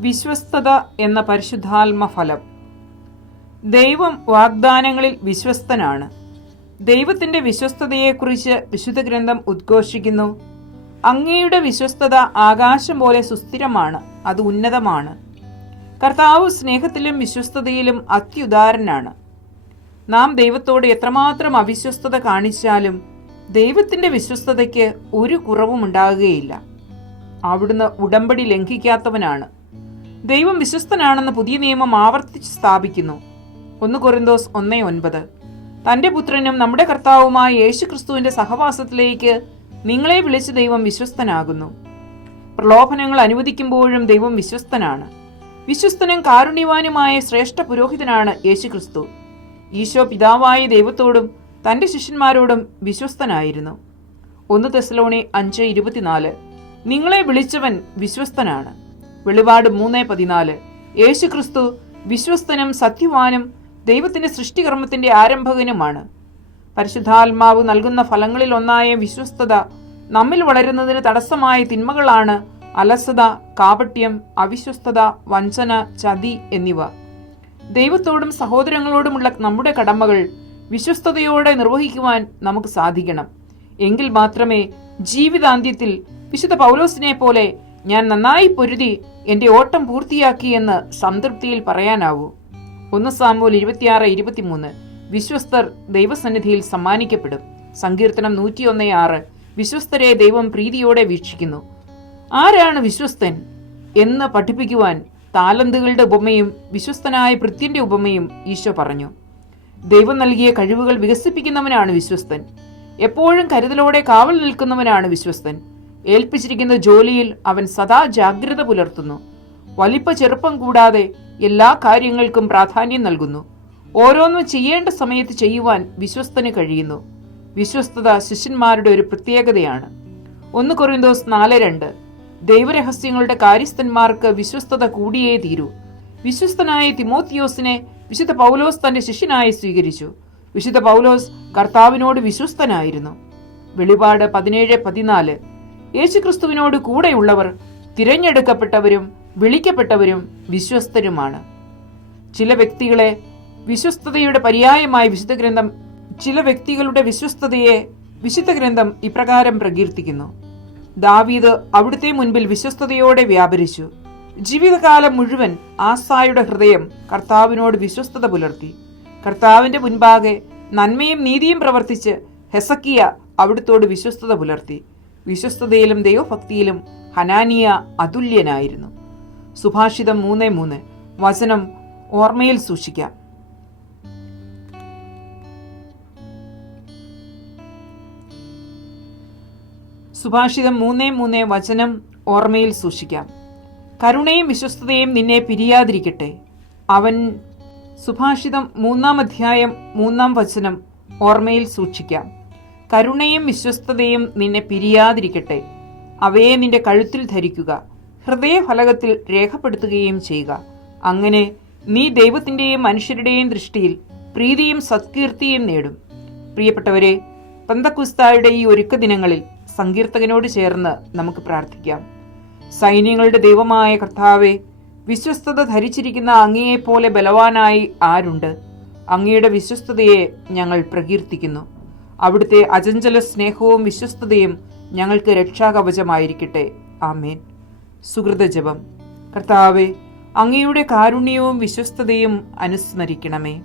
വിശ്വസ്തത എന്ന പരിശുദ്ധാത്മ ഫലം ദൈവം വാഗ്ദാനങ്ങളിൽ വിശ്വസ്തനാണ്. ദൈവത്തിന്റെ വിശ്വസ്തതയെക്കുറിച്ച് വിശുദ്ധ ഗ്രന്ഥം ഉദ്ഘോഷിക്കുന്നു. അങ്ങയുടെ വിശ്വസ്തത ആകാശം പോലെ സുസ്ഥിരമാണ് അത് ഉന്നതമാണ്. കർത്താവ് സ്നേഹത്തിലും വിശ്വസ്തതയിലും അത്യുദാരനാണ് നാം ദൈവത്തോട് എത്രമാത്രം അവിശ്വസ്തത കാണിച്ചാലും ദൈവത്തിന്റെ വിശ്വസ്തതയ്ക്ക് ഒരു കുറവും ഉണ്ടാകുകയില്ല അവിടുന്ന് ഉടമ്പടി ലംഘിക്കാത്തവനാണ്. ദൈവം വിശ്വസ്തനാണെന്ന് പുതിയ നിയമം ആവർത്തിച്ച് സ്ഥാപിക്കുന്നു. ഒന്ന് കൊറിന്തോസ് ഒന്നേ ഒൻപത്. തന്റെ പുത്രനും നമ്മുടെ കർത്താവുമായ യേശു ക്രിസ്തുവിന്റെ സഹവാസത്തിലേക്ക് നിങ്ങളെ വിളിച്ച ദൈവം വിശ്വസ്തനാകുന്നു. പ്രലോഭനങ്ങൾ അനുവദിക്കുമ്പോഴും ദൈവം വിശ്വസ്തനാണ്. വിശ്വസ്തനും കാരുണ്യവാനുമായ ശ്രേഷ്ഠ പുരോഹിതനാണ് യേശു ക്രിസ്തു ഈശോ പിതാവായ ദൈവത്തോടും തന്റെ ശിഷ്യന്മാരോടും വിശ്വസ്തനായിരുന്നു. ഒന്ന് തെസലോണി അഞ്ച് ഇരുപത്തിനാല്. നിങ്ങളെ വിളിച്ചവൻ വിശ്വസ്തനാണ്. വെളിപാട് മൂന്ന് പതിനാല്. യേശു ക്രിസ്തു വിശ്വസ്തനും സത്യവാനും ദൈവത്തിന്റെ സൃഷ്ടികർമ്മത്തിന്റെ ആരംഭകനുമാണ്. പരിശുദ്ധാത്മാവ് നൽകുന്ന ഫലങ്ങളിൽ ഒന്നായ വിശ്വസ്തത നമ്മിൽ വളരുന്നതിന് തടസ്സമായ തിന്മകളാണ് അലസത കാപട്യം അവിശ്വസ്തത വഞ്ചന ചതി എന്നിവ. ദൈവത്തോടും സഹോദരങ്ങളോടുമുള്ള നമ്മുടെ കടമകൾ വിശ്വസ്തയോടെ നിർവഹിക്കുവാൻ നമുക്ക് സാധിക്കണം. എങ്കിൽ മാത്രമേ ജീവിതാന്ത്യത്തിൽ വിശുദ്ധ പൗലോസിനെ പോലെ ഞാൻ നന്നായി പൊരുതി എന്റെ ഓട്ടം പൂർത്തിയാക്കി എന്ന് സംതൃപ്തിയിൽ പറയാനാവൂ. ഒന്ന് സാമൂൽ ഇരുപത്തിയാറ് ഇരുപത്തിമൂന്ന്. വിശ്വസ്തർ ദൈവസന്നിധിയിൽ സമ്മാനിക്കപ്പെടും. സങ്കീർത്തനം നൂറ്റിയൊന്ന് ആറ്. വിശ്വസ്തരെ ദൈവം പ്രീതിയോടെ വീക്ഷിക്കുന്നു. ആരാണ് വിശ്വസ്തൻ എന്ന് പഠിപ്പിക്കുവാൻ താലന്തുകളുടെ ഉപമയും വിശ്വസ്തനായ ഭൃത്യന്റെ ഉപമയും ഈശോ പറഞ്ഞു. ദൈവം നൽകിയ കഴിവുകൾ വികസിപ്പിക്കുന്നവനാണ് വിശ്വസ്തൻ. എപ്പോഴും കരുതലോടെ കാവൽ നിൽക്കുന്നവനാണ് വിശ്വസ്തൻ. ഏൽപ്പിച്ചിരിക്കുന്ന ജോലിയിൽ അവൻ സദാ ജാഗ്രത പുലർത്തുന്നു. വലിപ്പ ചെറുപ്പം കൂടാതെ എല്ലാ കാര്യങ്ങൾക്കും പ്രാധാന്യം നൽകുന്നു. ഓരോന്നും ചെയ്യേണ്ട സമയത്ത് ചെയ്യുവാൻ വിശ്വസ്തന് കഴിയുന്നു. വിശ്വസ്തത ശിഷ്യന്മാരുടെ ഒരു പ്രത്യേകതയാണ്. ഒന്ന് കൊറിന്തോസ് നാല് രണ്ട്. ദൈവരഹസ്യങ്ങളുടെ കാര്യസ്ഥന്മാർക്ക് വിശ്വസ്തത കൂടിയേ തീരൂ. വിശ്വസ്തനായ തിമോത്തിയോസിനെ വിശുദ്ധ പൗലോസ് തന്റെ ശിഷ്യനായി സ്വീകരിച്ചു. വിശുദ്ധ പൗലോസ് കർത്താവിനോട് വിശ്വസ്തനായിരുന്നു. വെളിപാട് പതിനേഴ് പതിനാല്. യേശുക്രിസ്തുവിനോട് കൂടെയുള്ളവർ തിരഞ്ഞെടുക്കപ്പെട്ടവരും വിളിക്കപ്പെട്ടവരും വിശ്വസ്തരുമാണ്. ചില വ്യക്തികളെ വിശ്വസ്തതയുടെ പര്യായമായി വിശുദ്ധ ഗ്രന്ഥം ചില വ്യക്തികളുടെ വിശ്വസ്തതയെ വിശുദ്ധ ഗ്രന്ഥം ഇപ്രകാരം പ്രകീർത്തിക്കുന്നു. ദാവീദ് അവിടുത്തെ മുൻപിൽ വിശ്വസ്തതയോടെ വ്യാപരിച്ചു. ജീവിതകാലം മുഴുവൻ ആസായുടെ ഹൃദയം കർത്താവിനോട് വിശ്വസ്തത പുലർത്തി. കർത്താവിന്റെ മുൻപാകെ നന്മയും നീതിയും പ്രവർത്തിച്ച് ഹെസക്കിയ അവിടുത്തോട് വിശ്വസ്തത പുലർത്തി. വിശ്വസ്തതയിലും ദൈവഭക്തിയിലും ഹനാനിയ അതുല്യനായിരുന്നു. സുഭാഷിതം മൂന്ന് മൂന്ന്. വചനം ഓർമ്മയിൽ സൂക്ഷിക്കാം. സുഭാഷിതം മൂന്ന് മൂന്ന് വചനം ഓർമ്മയിൽ സൂക്ഷിക്കാം. കരുണയും വിശ്വസ്തതയും നിന്നെ പിരിയാതിരിക്കട്ടെ. അവൻ സുഭാഷിതം മൂന്നാം അധ്യായം മൂന്നാം വചനം ഓർമ്മയിൽ സൂക്ഷിക്കാം. കരുണയും വിശ്വസ്തതയും നിന്നെ പിരിയാതിരിക്കട്ടെ. അവയെ നിന്റെ കഴുത്തിൽ ധരിക്കുക. ഹൃദയഫലകത്തിൽ രേഖപ്പെടുത്തുകയും ചെയ്യുക. അങ്ങനെ നീ ദൈവത്തിന്റെയും മനുഷ്യരുടെയും ദൃഷ്ടിയിൽ പ്രീതിയും സത്കീർത്തിയും നേടും. പ്രിയപ്പെട്ടവരെ പന്തക്കുസ്തായുടെ ഈ ഒരുക്ക ദിനങ്ങളിൽ സങ്കീർത്തകനോട് ചേർന്ന് നമുക്ക് പ്രാർത്ഥിക്കാം. സൈന്യങ്ങളുടെ ദൈവമായ കർത്താവെ വിശ്വസ്തത ധരിച്ചിരിക്കുന്ന അങ്ങയെപ്പോലെ ബലവാനായി ആരുണ്ട്? അങ്ങയുടെ വിശ്വസ്തതയെ ഞങ്ങൾ പ്രകീർത്തിക്കുന്നു. അവിടുത്തെ അചഞ്ചല സ്നേഹവും വിശ്വസ്തതയും ഞങ്ങൾക്ക് രക്ഷാകവചമായിരിക്കട്ടെ. ആമേൻ. സുഹൃത ജപം. കർത്താവെ അങ്ങയുടെ കാരുണ്യവും വിശ്വസ്തതയും അനുസ്മരിക്കണമേ.